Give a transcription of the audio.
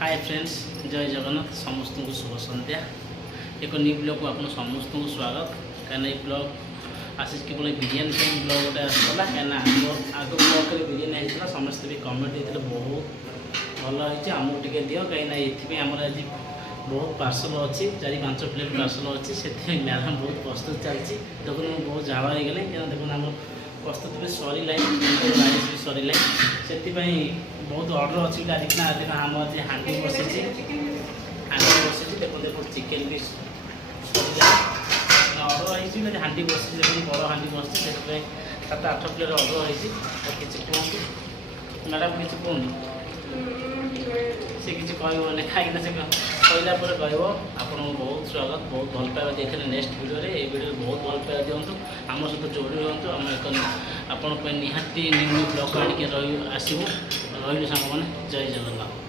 Hi friends, जय जगन्नाथ। समस्त को शुभ सन्ध्या। एक न्यू ब्लॉग को आप समस्त को स्वागत। कहीं ब्लॉग आशीष केवल बिरियानी टाइम ब्लॉग गोटे आसला कहीं आग ब्लॉग में बिरियानी होता समस्त भी कमेंट देते बहुत भल होती आमको टे दिव कहीं ये आम आज बहुत पार्सल अच्छी 4-5 प्लेट पार्सल अच्छी से मैडम बहुत प्रस्तुत चलती देखो मुझे बहुत झाड़ हो गले देखो आम प्रस्तुत भी सरी लाइन भी सरी लाइन से बहुत ऑर्डर अच्छी आज आम आज हांडी बसी देखो देखो चिकेन भी ऑर्डर होती हांडी बसी देखो बड़ हांडी बसी से 7-8 प्लेट ऑर्डर होती किसी कहूँ मैडम किसी कहूँ से किसी कहना खाई से कहला कह आपको बहुत स्वागत बहुत भल पाइबा देखते नेक्स्ट वीडियो ये वीडियो बहुत भल पाइबा दिंतु आम सहित जोड़ी रुहतु आम एक आपण निहाती न्यू ब्लॉग आनिक आसबू रही सांग मैंने जय जगन्नाथ।